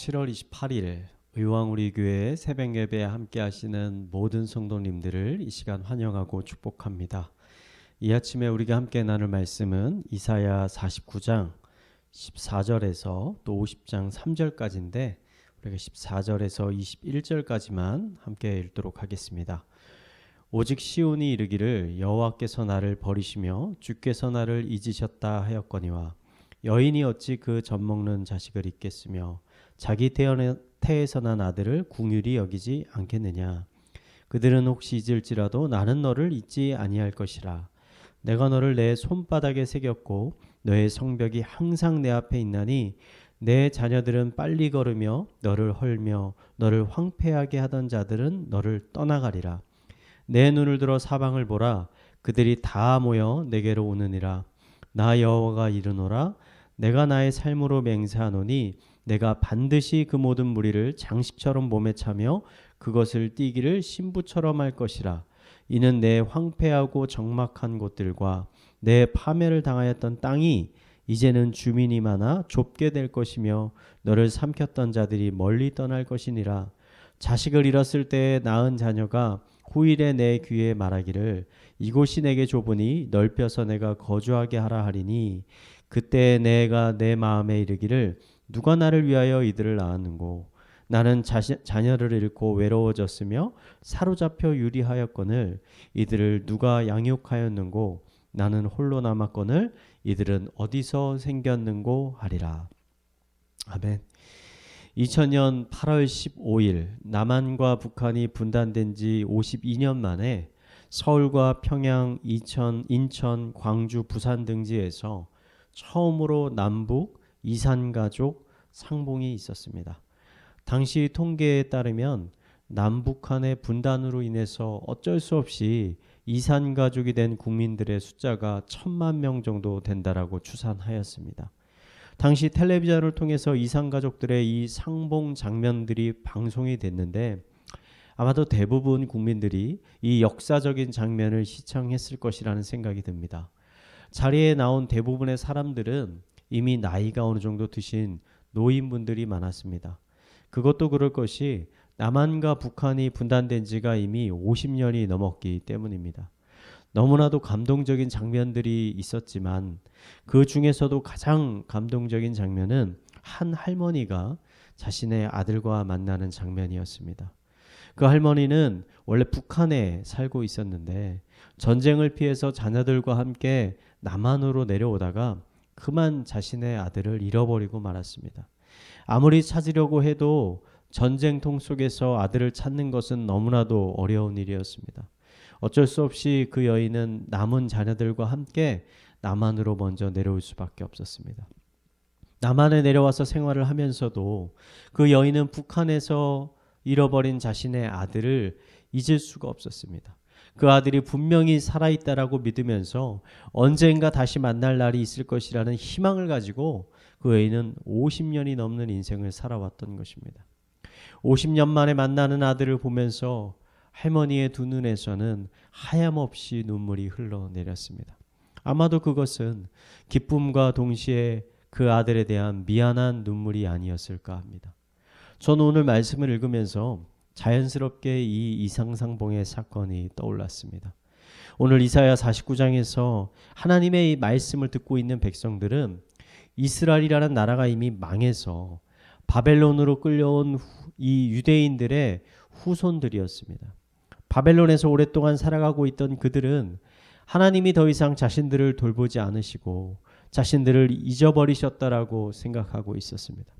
7월 28일 의왕우리교회 새벽예배에 함께 하시는 모든 성도님들을 이 시간 환영하고 축복합니다. 이 아침에 우리가 함께 나눌 말씀은 이사야 49장 14절에서 또 50장 3절까지인데 우리가 14절에서 21절까지만 함께 읽도록 하겠습니다. 오직 시온이 이르기를 여호와께서 나를 버리시며 주께서 나를 잊으셨다 하였거니와 여인이 어찌 그 젖먹는 자식을 잊겠으며 자기 태에서 난 아들을 궁휼히 여기지 않겠느냐. 그들은 혹시 잊을지라도 나는 너를 잊지 아니할 것이라. 내가 너를 내 손바닥에 새겼고 너의 성벽이 항상 내 앞에 있나니 내 자녀들은 빨리 걸으며 너를 헐며 너를 황폐하게 하던 자들은 너를 떠나가리라. 내 눈을 들어 사방을 보라. 그들이 다 모여 내게로 오느니라. 나 여호와가 이르노라. 내가 나의 삶으로 맹세하노니 내가 반드시 그 모든 무리를 장식처럼 몸에 차며 그것을 띠기를 신부처럼 할 것이라. 이는 내 황폐하고 적막한 곳들과 내 파멸을 당하였던 땅이 이제는 주민이 많아 좁게 될 것이며 너를 삼켰던 자들이 멀리 떠날 것이니라. 자식을 잃었을 때에 낳은 자녀가 후일에 내 귀에 말하기를 이곳이 내게 좁으니 넓혀서 내가 거주하게 하라 하리니 그때 내가 내 마음에 이르기를 누가 나를 위하여 이들을 낳았는고 나는 자녀를 잃고 외로워졌으며 사로잡혀 유리하였거늘 이들을 누가 양육하였는고 나는 홀로 남았거늘 이들은 어디서 생겼는고 하리라. 아멘. 2000년 8월 15일 남한과 북한이 분단된 지 52년 만에 서울과 평양, 인천, 광주, 부산 등지에서 처음으로 남북 이산가족 상봉이 있었습니다. 당시 통계에 따르면 남북한의 분단으로 인해서 어쩔 수 없이 이산가족이 된 국민들의 숫자가 1000만 명 정도 된다라고 추산하였습니다. 당시 텔레비전을 통해서 이산가족들의 이 상봉 장면들이 방송이 됐는데 아마도 대부분 국민들이 이 역사적인 장면을 시청했을 것이라는 생각이 듭니다. 자리에 나온 대부분의 사람들은 이미 나이가 어느 정도 드신 노인분들이 많았습니다. 그것도 그럴 것이 남한과 북한이 분단된 지가 이미 50년이 넘었기 때문입니다. 너무나도 감동적인 장면들이 있었지만 그 중에서도 가장 감동적인 장면은 한 할머니가 자신의 아들과 만나는 장면이었습니다. 그 할머니는 원래 북한에 살고 있었는데 전쟁을 피해서 자녀들과 함께 남한으로 내려오다가 그만 자신의 아들을 잃어버리고 말았습니다. 아무리 찾으려고 해도 전쟁통 속에서 아들을 찾는 것은 너무나도 어려운 일이었습니다. 어쩔 수 없이 그 여인은 남은 자녀들과 함께 남한으로 먼저 내려올 수밖에 없었습니다. 남한에 내려와서 생활을 하면서도 그 여인은 북한에서 잃어버린 자신의 아들을 잊을 수가 없었습니다. 그 아들이 분명히 살아있다라고 믿으면서 언젠가 다시 만날 날이 있을 것이라는 희망을 가지고 그 여인은 50년이 넘는 인생을 살아왔던 것입니다. 50년 만에 만나는 아들을 보면서 할머니의 두 눈에서는 하염없이 눈물이 흘러내렸습니다. 아마도 그것은 기쁨과 동시에 그 아들에 대한 미안한 눈물이 아니었을까 합니다. 저는 오늘 말씀을 읽으면서 자연스럽게 이 이상상봉의 사건이 떠올랐습니다. 오늘 이사야 49장에서 하나님의 이 말씀을 듣고 있는 백성들은 이스라엘이라는 나라가 이미 망해서 바벨론으로 끌려온 이 유대인들의 후손들이었습니다. 바벨론에서 오랫동안 살아가고 있던 그들은 하나님이 더 이상 자신들을 돌보지 않으시고 자신들을 잊어버리셨다라고 생각하고 있었습니다.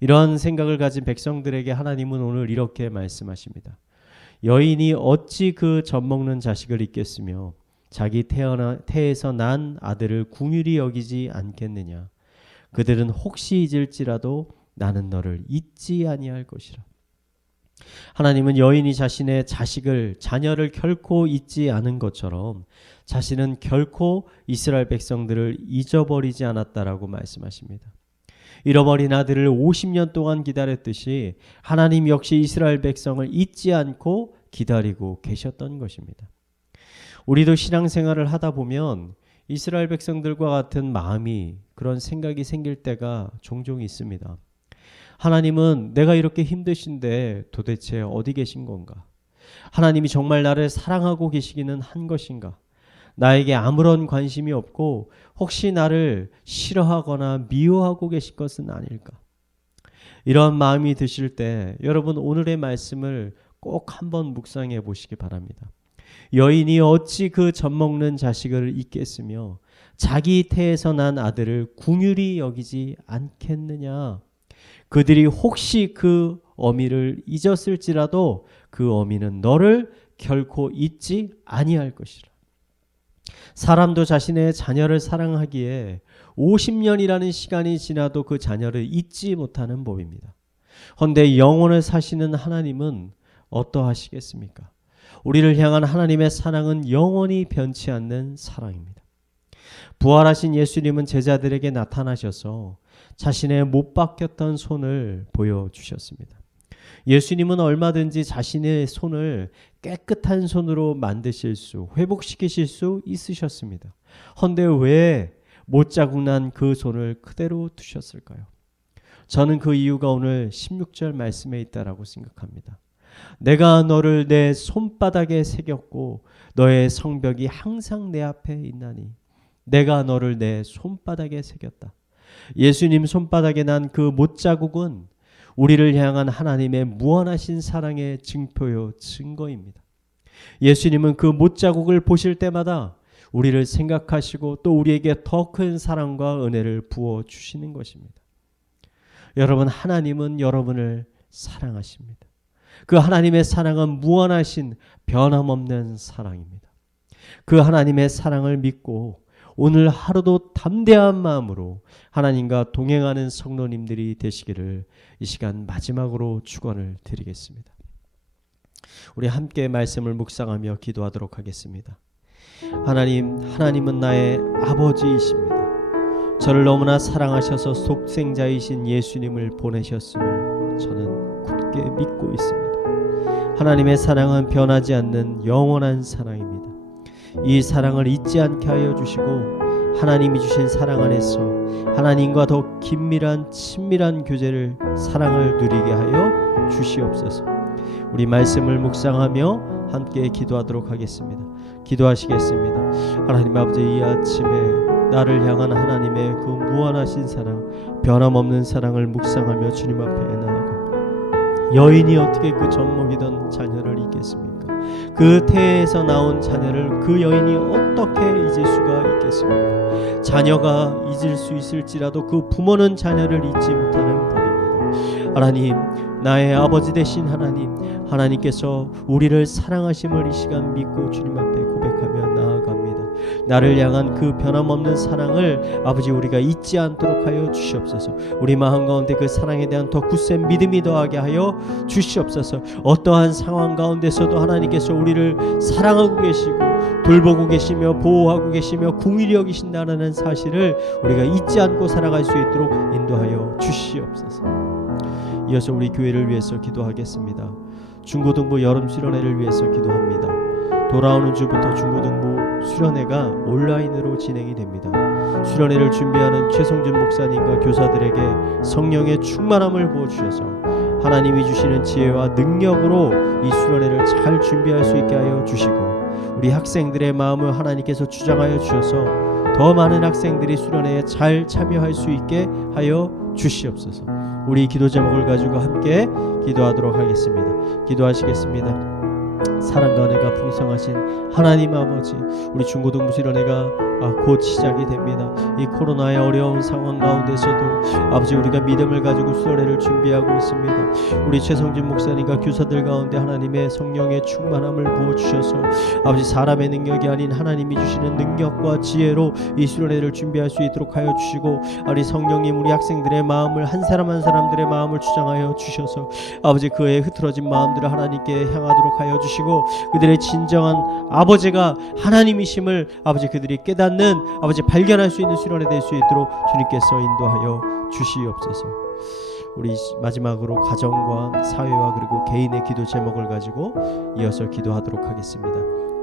이러한 생각을 가진 백성들에게 하나님은 오늘 이렇게 말씀하십니다. 여인이 어찌 그 젖먹는 자식을 잊겠으며 자기 태에서 난 아들을 궁휼히 여기지 않겠느냐. 그들은 혹시 잊을지라도 나는 너를 잊지 아니할 것이라. 하나님은 여인이 자신의 자녀를 결코 잊지 않은 것처럼 자신은 결코 이스라엘 백성들을 잊어버리지 않았다라고 말씀하십니다. 잃어버린 아들을 50년 동안 기다렸듯이 하나님 역시 이스라엘 백성을 잊지 않고 기다리고 계셨던 것입니다. 우리도 신앙생활을 하다 보면 이스라엘 백성들과 같은 마음이 그런 생각이 생길 때가 종종 있습니다. 하나님은 내가 이렇게 힘드신데 도대체 어디 계신 건가? 하나님이 정말 나를 사랑하고 계시기는 한 것인가? 나에게 아무런 관심이 없고 혹시 나를 싫어하거나 미워하고 계실 것은 아닐까? 이런 마음이 드실 때 여러분 오늘의 말씀을 꼭 한번 묵상해 보시기 바랍니다. 여인이 어찌 그 젖먹는 자식을 잊겠으며 자기 태에서 난 아들을 궁휼히 여기지 않겠느냐. 그들이 혹시 그 어미를 잊었을지라도 그 어미는 너를 결코 잊지 아니할 것이라. 사람도 자신의 자녀를 사랑하기에 50년이라는 시간이 지나도 그 자녀를 잊지 못하는 법입니다. 헌데 영원을 사시는 하나님은 어떠하시겠습니까? 우리를 향한 하나님의 사랑은 영원히 변치 않는 사랑입니다. 부활하신 예수님은 제자들에게 나타나셔서 자신의 못 박혔던 손을 보여주셨습니다. 예수님은 얼마든지 자신의 손을 깨끗한 손으로 만드실 수, 회복시키실 수 있으셨습니다. 헌데 왜 못자국 난 그 손을 그대로 두셨을까요? 저는 그 이유가 오늘 16절 말씀에 있다라고 생각합니다. 내가 너를 내 손바닥에 새겼고 너의 성벽이 항상 내 앞에 있나니. 내가 너를 내 손바닥에 새겼다. 예수님 손바닥에 난 그 못자국은 우리를 향한 하나님의 무한하신 사랑의 증표요 증거입니다. 예수님은 그 못자국을 보실 때마다 우리를 생각하시고 또 우리에게 더 큰 사랑과 은혜를 부어주시는 것입니다. 여러분, 하나님은 여러분을 사랑하십니다. 그 하나님의 사랑은 무한하신 변함없는 사랑입니다. 그 하나님의 사랑을 믿고 오늘 하루도 담대한 마음으로 하나님과 동행하는 성도님들이 되시기를 이 시간 마지막으로 축원을 드리겠습니다. 우리 함께 말씀을 묵상하며 기도하도록 하겠습니다. 하나님은 나의 아버지이십니다. 저를 너무나 사랑하셔서 독생자이신 예수님을 보내셨음을 저는 굳게 믿고 있습니다. 하나님의 사랑은 변하지 않는 영원한 사랑입니다. 이 사랑을 잊지 않게 하여 주시고 하나님이 주신 사랑 안에서 하나님과 더 긴밀한 친밀한 교제를 사랑을 누리게 하여 주시옵소서. 우리 말씀을 묵상하며 함께 기도하도록 하겠습니다. 기도하시겠습니다. 하나님 아버지, 이 아침에 나를 향한 하나님의 그 무한하신 사랑, 변함없는 사랑을 묵상하며 주님 앞에 나아갑니다. 여인이 어떻게 그 젖먹이던 자녀를 잊겠습니까? 그 태에서 나온 자녀를 그 여인이 어떻게 잊을 수가 있겠습니까? 자녀가 잊을 수 있을지라도 그 부모는 자녀를 잊지 못하는 법입니다. 하나님, 나의 아버지 되신 하나님께서 우리를 사랑하심을 이 시간 믿고 주님 앞에 고백하며 나아갑니다. 나를 향한 그 변함없는 사랑을 아버지 우리가 잊지 않도록 하여 주시옵소서. 우리 마음 가운데 그 사랑에 대한 더 굳센 믿음이 더하게 하여 주시옵소서. 어떠한 상황 가운데서도 하나님께서 우리를 사랑하고 계시고 돌보고 계시며 보호하고 계시며 긍휼히 여기신다는 사실을 우리가 잊지 않고 살아갈 수 있도록 인도하여 주시옵소서. 이어서 우리 교회를 위해서 기도하겠습니다. 중고등부 여름 수련회를 위해서 기도합니다. 돌아오는 주부터 중고등부 수련회가 온라인으로 진행이 됩니다. 수련회를 준비하는 최성준 목사님과 교사들에게 성령의 충만함을 부어주셔서 하나님이 주시는 지혜와 능력으로 이 수련회를 잘 준비할 수 있게 하여 주시고 우리 학생들의 마음을 하나님께서 주장하여 주셔서 더 많은 학생들이 수련회에 잘 참여할 수 있게 하여 주시옵소서. 우리 기도 제목을 가지고 함께 기도하도록 하겠습니다. 기도하시겠습니다. 사랑과 은혜가 풍성하신 하나님 아버지, 우리 중고등부 수련회가 곧 시작이 됩니다. 이 코로나의 어려운 상황 가운데서도 아버지 우리가 믿음을 가지고 수련회를 준비하고 있습니다. 우리 최성진 목사님과 교사들 가운데 하나님의 성령의 충만함을 부어주셔서 아버지 사람의 능력이 아닌 하나님이 주시는 능력과 지혜로 이 수련회를 준비할 수 있도록 하여 주시고 우리 성령님 우리 학생들의 마음을 한 사람 한 사람들의 마음을 주장하여 주셔서 아버지 그의 흐트러진 마음들을 하나님께 향하도록 하여 주시고 그들의 진정한 아버지가 하나님이심을 아버지 그들이 깨닫는 아버지 발견할 수 있는 수련회 될 수 있도록 주님께서 인도하여 주시옵소서. 우리 마지막으로 가정과 사회와 그리고 개인의 기도 제목을 가지고 이어서 기도하도록 하겠습니다.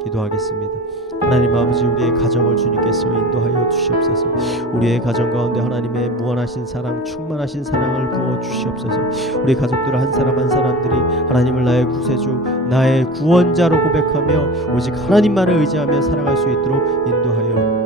기도하겠습니다. 하나님 아버지, 우리의 가정을 주님께서 인도하여 주시옵소서. 우리의 가정 가운데 하나님의 무한하신 사랑, 충만하신 사랑을 부어 주시옵소서. 우리 가족들 한 사람 한 사람들이 하나님을 나의 구세주, 나의 구원자로 고백하며 오직 하나님만을 의지하며 살아갈 수 있도록 인도하여